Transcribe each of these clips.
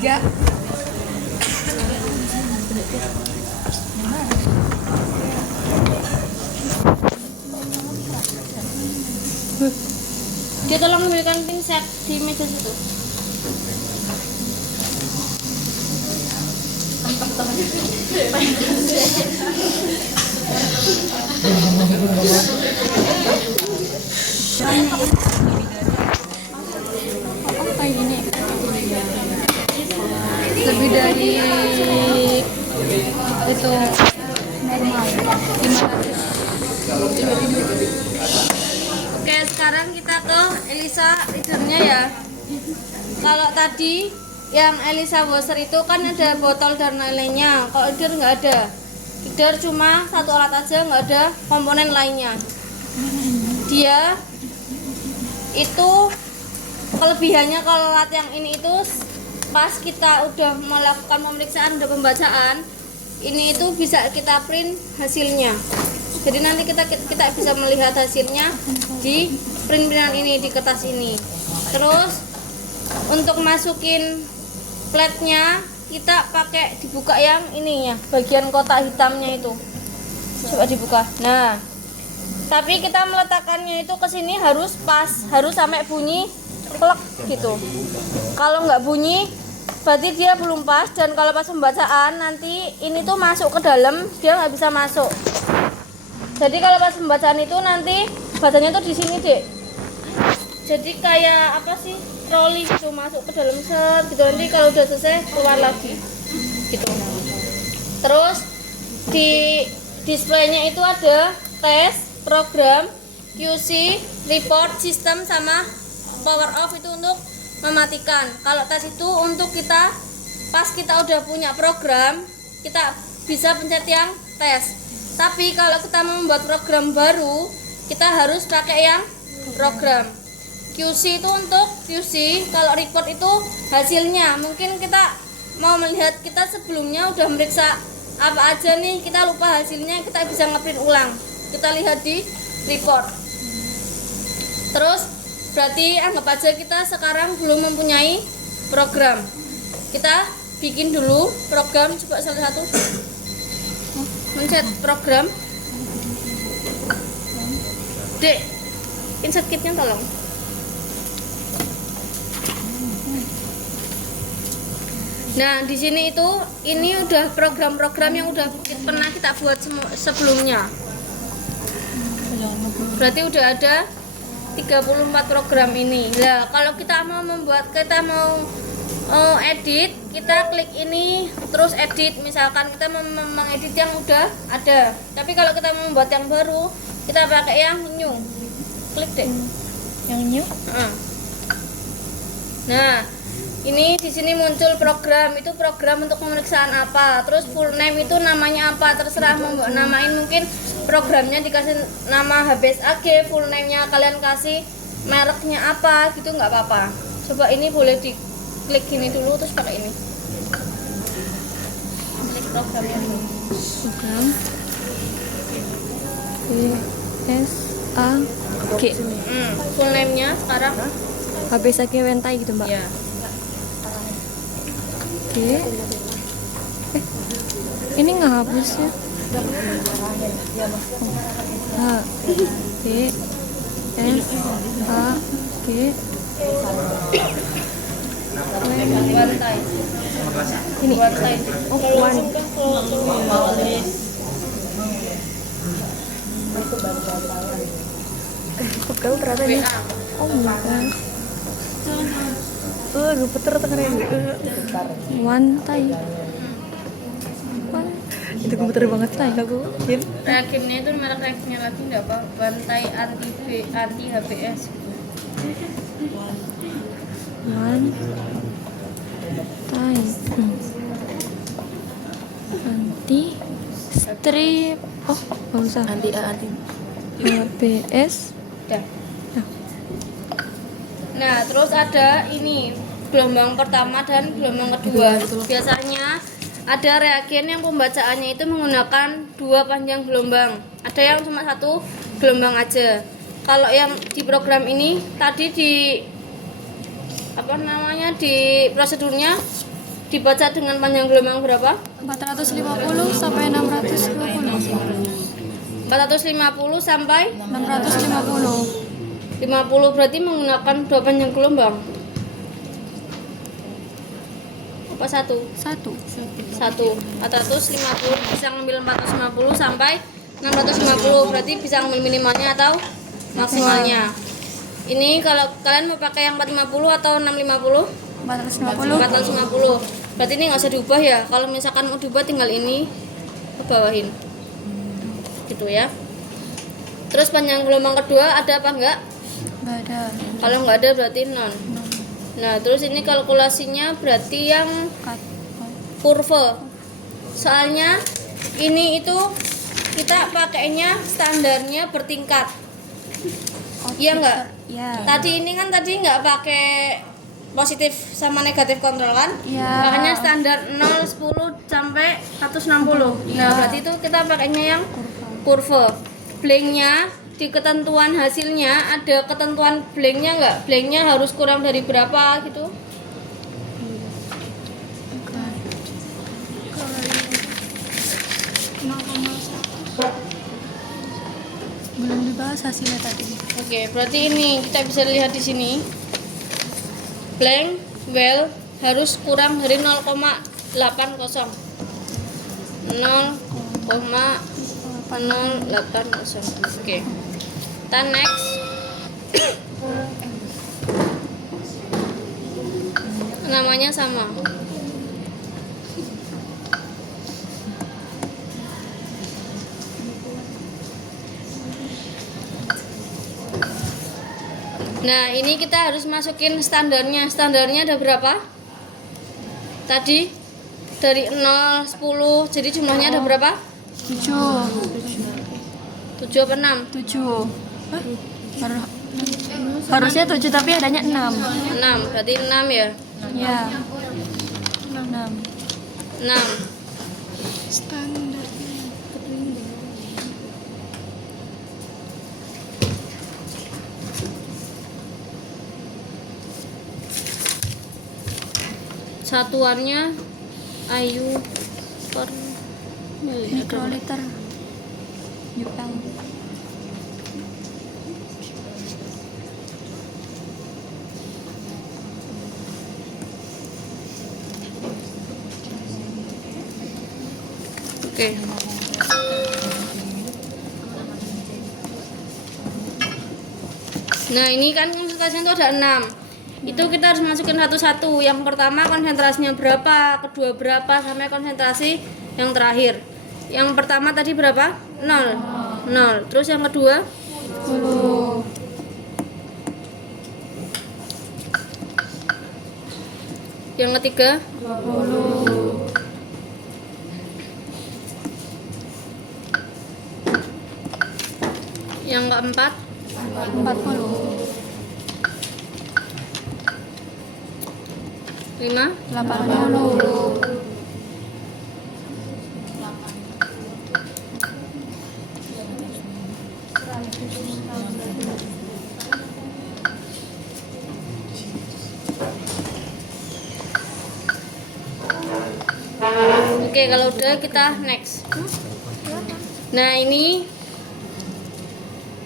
3. Dia tolong ambilkan pinset di meja situ. Kayak gini. Lebih dari itu normal 500. Oke, sekarang kita ke Elisa readernya ya. Kalau tadi yang Elisa Wasser itu kan ada botol dan lain-lainnya. Kalau reader nggak ada. Reader cuma satu alat aja, nggak ada komponen lainnya. Dia itu kelebihannya kalau alat yang ini itu pas kita udah melakukan pemeriksaan, udah pembacaan, ini itu bisa kita print hasilnya. Jadi nanti kita bisa melihat hasilnya di printan ini, di kertas ini. Terus untuk masukin platnya kita pakai dibuka yang ininya, bagian kotak hitamnya itu. Coba dibuka. Nah, tapi kita meletakkannya itu ke sini harus pas, harus sampai bunyi klek gitu. Kalau nggak bunyi berarti dia belum pas, dan kalau pas pembacaan nanti ini tuh masuk ke dalam, dia nggak bisa masuk. Jadi kalau pas pembacaan itu nanti bacanya tuh di sini, Dek. Jadi kayak apa sih? Troli gitu, masuk ke dalam set gitu. Nanti kalau udah selesai keluar lagi. Gitu. Terus di displaynya itu ada tes, program, QC, report, sistem, sama power off itu untuk mematikan. Kalau tes itu untuk kita pas kita udah punya program, kita bisa pencet yang tes. Tapi kalau kita mau membuat program baru, kita harus pakai yang program. QC itu untuk QC, kalau report itu hasilnya. Mungkin kita mau melihat kita sebelumnya udah meriksa apa aja nih, kita lupa hasilnya, kita bisa ngeprint ulang. Kita lihat di report. Terus berarti anggap aja kita sekarang belum mempunyai program. Kita bikin dulu program, coba salah satu. Mencet program. Dek, insert kitnya tolong. Nah, di sini itu ini udah program-program yang udah pernah kita buat sebelumnya. Berarti udah ada 34 program ini. Nah, kalau kita mau edit, kita klik ini terus edit. Misalkan kita mengedit yang udah ada, tapi kalau kita mau membuat yang baru, kita pakai yang new. Klik deh Yang new. Nah, ini di sini muncul program, itu program untuk pemeriksaan apa, terus full name itu namanya apa, terserah mau namain. Mungkin programnya dikasih nama HBSAG, full name-nya kalian kasih mereknya apa gitu, nggak apa-apa. Coba ini boleh diklik gini dulu terus pakai ini. Klik programnya dulu. Program BSAG. Full name-nya sekarang HBSAG Wentai gitu, Mbak. ya. Oke. Ini nggak hapus ya? H B S A G Wantai. ini. Wantai. Oh, Wan. Kau ternyata ini. WA. Oh enggak. Gue puter keren. Wantai. Itu komputer banget lah aku. Reagennya itu merek reagennya lagi nggak apa, Wantai anti HBS. Wantai. Anti strip. Oh, nggak usah. anti HBS. Udah. Nah. Nah, terus ada ini gelombang pertama dan gelombang kedua. Biasanya ada reagen yang pembacaannya itu menggunakan 2 panjang gelombang. Ada yang cuma 1 gelombang aja. Kalau yang di program ini tadi di di prosedurnya dibaca dengan panjang gelombang berapa? 450 sampai 650. 450 sampai 650. 50 berarti menggunakan 2 panjang gelombang. Apa satu? Satu. 450 bisa ngambil 450 sampai 650 berarti bisa ngambil minimalnya atau maksimalnya. Ini kalau kalian mau pakai yang 450 atau 650? 450. 450. Berarti ini nggak usah diubah ya. Kalau misalkan mau diubah tinggal ini ke bawahin. Gitu ya. Terus panjang gelombang kedua ada apa enggak? Nggak ada. Kalau nggak ada berarti non. Nah, terus ini kalkulasinya berarti yang kurva. Soalnya ini itu kita pakainya standarnya bertingkat. Iya enggak? Ya. Tadi ini kan tadi nggak pakai positif sama negatif kontrol kan? Iya. Makanya standar 0, 10 sampai 160. Nah, berarti itu kita pakainya yang kurva. Blanknya di ketentuan hasilnya ada ketentuan blanknya nggak? Blanknya harus kurang dari berapa gitu? Belum dibahas hasilnya tadi. Oke, berarti ini kita bisa lihat di sini. Blank well harus kurang dari 0,80. 0,080. Oke. Kita next. Namanya sama. Nah, ini kita harus masukin standarnya. Standarnya ada berapa? Tadi dari 0, 10. Jadi jumlahnya ada berapa? 7. 7 apa 6? 7. Harusnya 7 tapi adanya 6. 6. Berarti 6 ya? Ya. 6. 6. Standarnya. Satuannya IU per Mikroliter. Jepang. Oke. Nah, ini kan konsentrasinya itu ada 6. Itu kita harus masukin satu-satu. Yang pertama konsentrasinya berapa, kedua berapa, sampai konsentrasi yang terakhir. Yang pertama tadi berapa? 0. 0. Terus yang kedua? 10. Yang ketiga? 20. Yang keempat? 40. 5? 80. Oke, kalau udah kita next. Nah, ini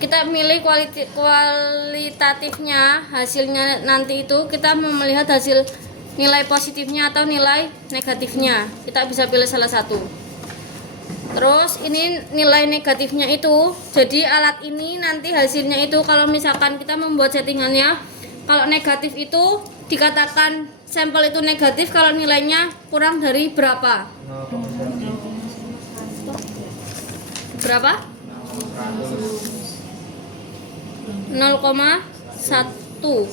kita milih kualitatifnya, hasilnya nanti itu kita mau melihat hasil nilai positifnya atau nilai negatifnya. Kita bisa pilih salah satu. Terus ini nilai negatifnya itu, jadi alat ini nanti hasilnya itu kalau misalkan kita membuat settingannya, kalau negatif itu dikatakan sampel itu negatif kalau nilainya kurang dari berapa? Berapa? 0,1.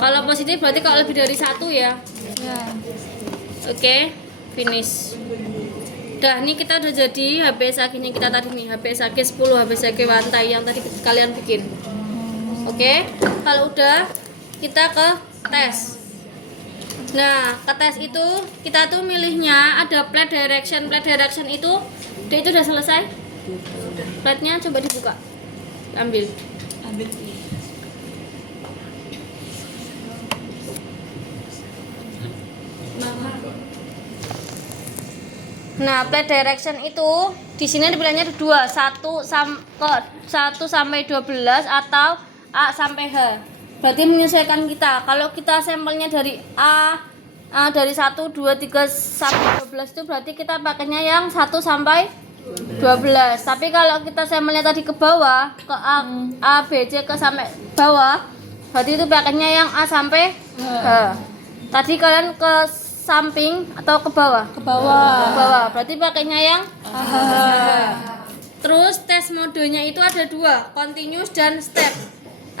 Kalau positif berarti kalau lebih dari 1 ya. Ya. Oke, finish. Udah, ini kita udah jadi HPSAG-nya kita tadi nih, HPSAG 10, HPSAG wantai yang tadi kalian bikin. Oke, kalau udah kita ke tes. Nah, ke tes itu kita tuh milihnya ada plate direction. Plate direction itu dia itu udah selesai. Plate-nya coba dibuka. Ambil. Nah, plate direction itu di sini dipilihnya ada 2, 1 sampai 12 atau A sampai H. Berarti menyesuaikan kita. Kalau kita sampelnya dari A dari 1, 2, 3 sampai 12 itu berarti kita pakainya yang 1 sampai 12. Tapi kalau kita sampelnya tadi ke bawah, ke A, B, C ke sampai bawah, berarti itu pakainya yang A sampai H. Tadi kalian ke samping atau ke bawah? Ke bawah. Berarti pakainya yang H. Terus tes modenya itu ada 2, continuous dan step.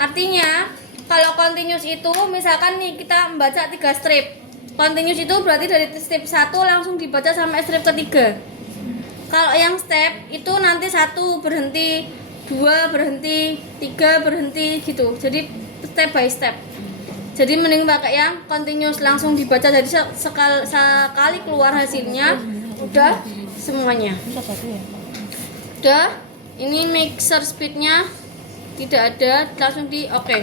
Artinya kalau continuous itu misalkan nih kita membaca 3 strip. Continuous itu berarti dari strip 1 langsung dibaca sampai strip ketiga. Kalau yang step itu nanti 1 berhenti, 2 berhenti, 3 berhenti gitu. Jadi step by step. Jadi mending pakai yang continuous langsung dibaca. Jadi sekali keluar hasilnya udah semuanya. Udah. Ini mixer speednya tidak ada, langsung di oke.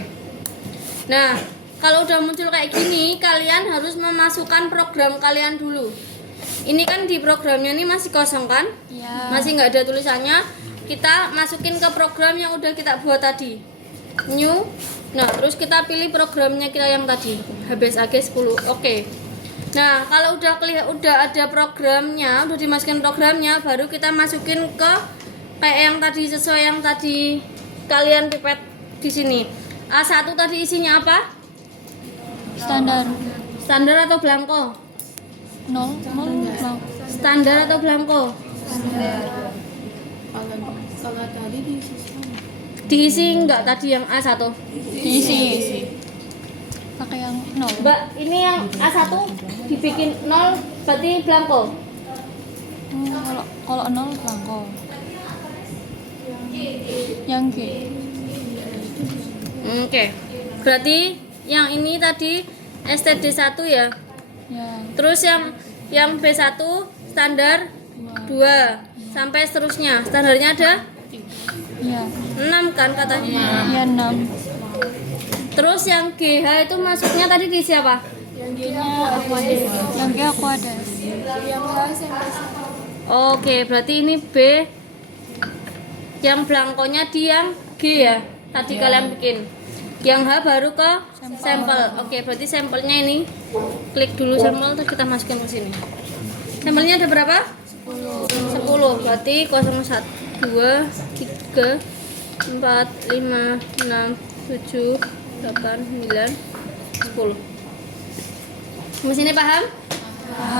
Nah, kalau udah muncul kayak gini, kalian harus memasukkan program kalian dulu. Ini kan di programnya ini masih kosong kan? Ya. Masih nggak ada tulisannya. Kita masukin ke program yang udah kita buat tadi. New. Nah, terus kita pilih programnya kita yang tadi, HBSAG 10. Oke. Nah, kalau udah ada programnya, udah dimasukin programnya, baru kita masukin ke kayak yang tadi, sesuai yang tadi kalian pipet di sini. A1 tadi isinya apa? Standar atau blanko? 0. Standar atau blanko? Kalau tadi diisi Diisi enggak tadi yang A1? diisi. Pakai yang 0. Mbak, ini yang A1 dibikin 0 berarti blanko. Kalau 0 blanko. Yang G. Oke. Berarti yang ini tadi STD1 ya. Ya. Terus yang B1 standar 2 sampai seterusnya. Standarnya ada Ya. 6 kan katanya. Ya 6. Terus yang GH itu masuknya tadi di siapa? Yang G aku ada. Oke, berarti ini B. Yang blankonya di yang G ya. Tadi kalian bikin. Yang H baru ke sampel. Oke, berarti sampelnya ini klik dulu sampel terus kita masukin ke sini. Sampelnya ada berapa? 10. Berarti 01 2 3 4 5 6 7 8 9 10. Sampai sini paham?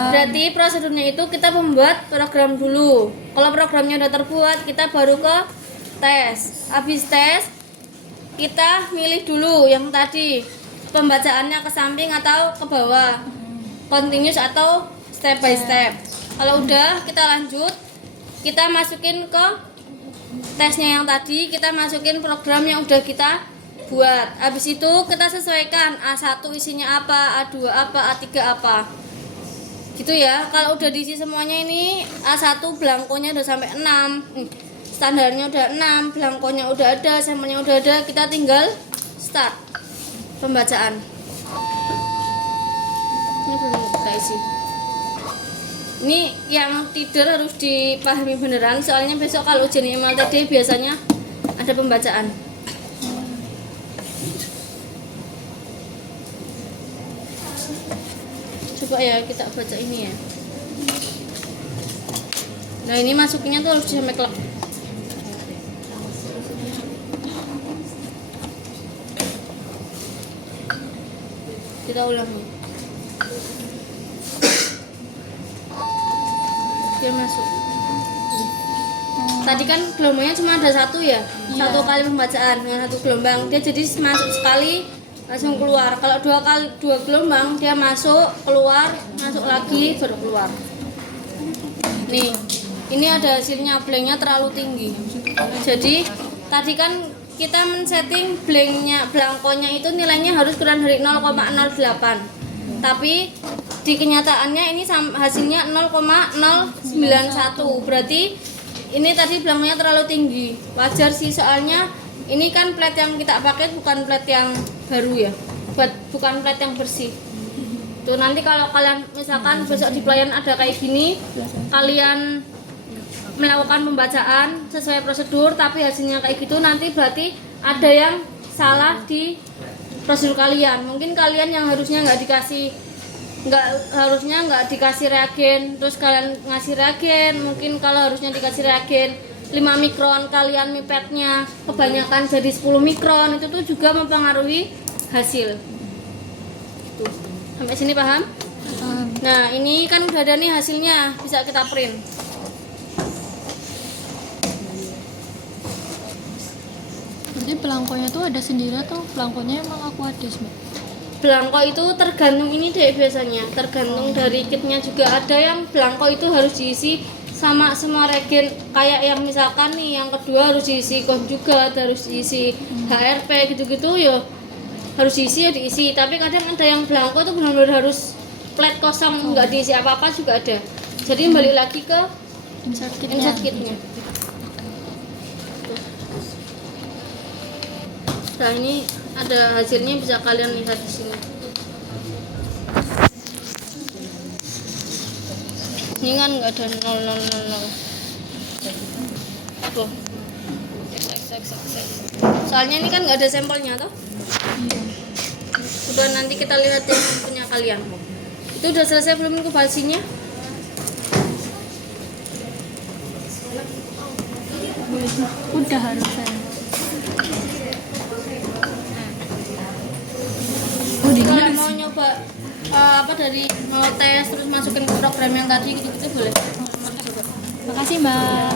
Berarti prosedurnya itu kita membuat program dulu. Kalau programnya udah terbuat, kita baru ke tes. Habis tes, kita milih dulu yang tadi pembacaannya ke samping atau ke bawah, continuous atau step by step. Kalau udah, kita lanjut. Kita masukin ke tesnya yang tadi, kita masukin program yang udah kita buat. Habis itu kita sesuaikan A1 isinya apa, A2 apa, A3 apa. Gitu ya. Kalau udah diisi semuanya ini A1 blankonya udah sampai 6. Standarnya udah 6, blankonya udah ada, sampelnya udah ada, kita tinggal start pembacaan. Ini belum kita isi. Ini yang tidur harus dipahami beneran, soalnya besok kalau ujian IMLTD biasanya ada pembacaan. Coba ya kita baca ini ya. Nah, ini masukinnya tuh harus sampai klep. Kita ulangi. Dia masuk. Tadi kan gelombangnya cuma ada 1 ya, 1 kali pembacaan dengan 1 gelombang. Dia jadi masuk sekali langsung keluar. Kalau 2 gelombang dia masuk keluar, masuk lagi baru keluar. Nih, ini ada hasilnya, blanknya terlalu tinggi. Jadi tadi kan kita men-setting blankonya itu nilainya harus kurang dari 0,08. Tapi di kenyataannya ini hasilnya 0,091. Berarti ini tadi belangkonya terlalu tinggi. Wajar sih, soalnya ini kan plat yang kita pakai bukan plat yang baru ya, bukan plat yang bersih. Tuh nanti kalau kalian misalkan besok di pelayan ada kayak gini, kalian melakukan pembacaan sesuai prosedur tapi hasilnya kayak gitu, nanti berarti ada yang salah di prosedur kalian. Mungkin kalian yang harusnya nggak dikasih reagen, terus kalian ngasih reagen. Mungkin kalau harusnya dikasih reagen 5 mikron, kalian mipetnya kebanyakan jadi 10 mikron, itu tuh juga mempengaruhi hasil. Tuh. Sampai sini paham? Nah, ini kan udah ada nih hasilnya, bisa kita print. Berarti belangkonya tuh ada sendiri atau belangkonya emang Aquades, Mbak? Belangko itu tergantung ini deh, biasanya tergantung dari kitnya juga. Ada yang belangko itu harus diisi sama semua regen, kayak yang misalkan nih yang kedua harus diisi konjugat, harus diisi HRP gitu-gitu ya harus diisi ya diisi. Tapi kadang ada yang belangko itu benar-benar harus flat kosong, nggak diisi apa-apa juga ada. Jadi balik lagi ke Insert insert kitnya. Nah, ini ada hasilnya, bisa kalian lihat di sini. Ini kan nggak ada 0000. Tuh. Soalnya ini kan nggak ada sampelnya toh. Udah, nanti kita lihat yang punya kalian. Itu udah selesai belum inkubasinya? Udah harusnya. Jadi kalau mau nyoba mau tes terus masukin ke program yang tadi gitu boleh. Makasih, Mbak.